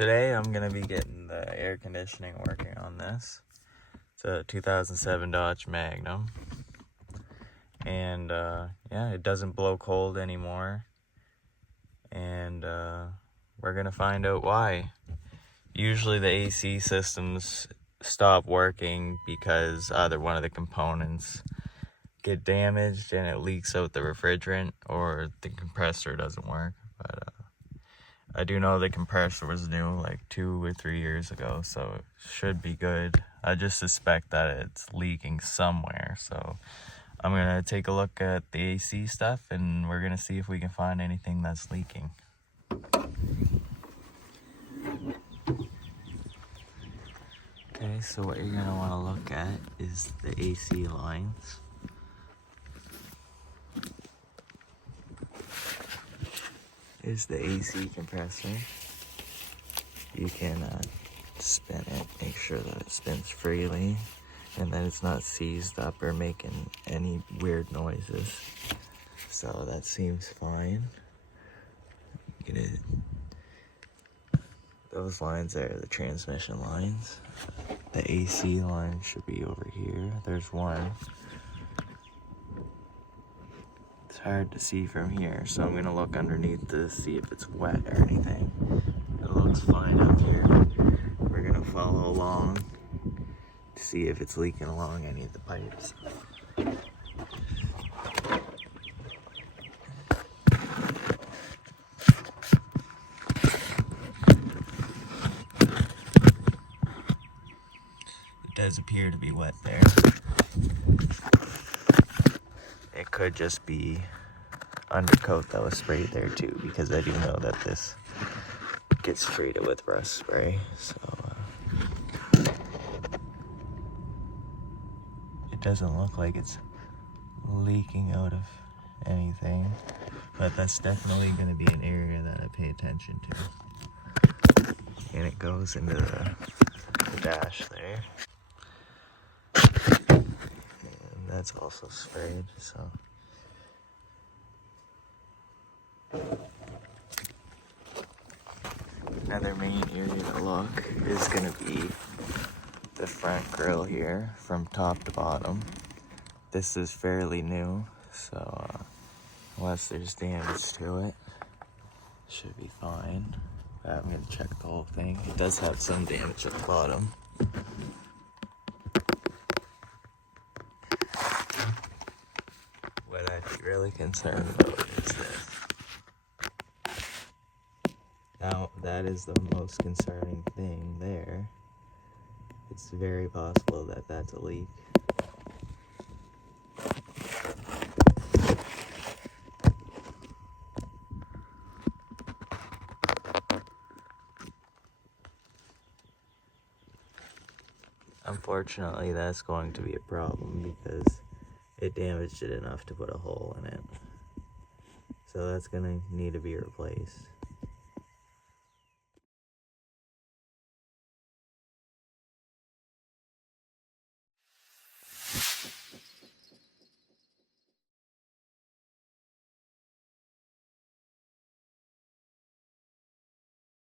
Today I'm going to be getting the air conditioning working on this. It's a 2007 Dodge Magnum. And yeah, it doesn't blow cold anymore. And we're going to find out why. Usually the AC systems stop working because either one of the components get damaged and it leaks out the refrigerant, or the compressor doesn't work. But I do know the compressor was new like 2 or 3 years ago, so it should be good. I just suspect that it's leaking somewhere, so I'm gonna take a look at the AC stuff and we're gonna see if we can find anything that's leaking. Okay, so what you're gonna wanna look at is the AC lines. Is the AC compressor. You can spin it, make sure that it spins freely and that it's not seized up or making any weird noises. So that seems fine. Get it. Those lines are the transmission lines. The AC line should be over here. There's one. It's hard to see from here, so I'm gonna look underneath to see if it's wet or anything. It looks fine up here. We're gonna follow along to see if it's leaking along any of the pipes. It does appear to be wet there. It could just be undercoat that was sprayed there too, because I do know that this gets treated with rust spray. So it doesn't look like it's leaking out of anything, but that's definitely going to be an area that I pay attention to. And it goes into the dash there. And that's also sprayed, so. Another main area to look is going to be the front grille here from top to bottom. This is fairly new, so unless there's damage to it, should be fine. But I'm going to check the whole thing. It does have some damage at the bottom. What I'd be really concerned about is this. Now, that is the most concerning thing there. It's very possible that that's a leak. Unfortunately, that's going to be a problem because it damaged it enough to put a hole in it. So that's going to need to be replaced.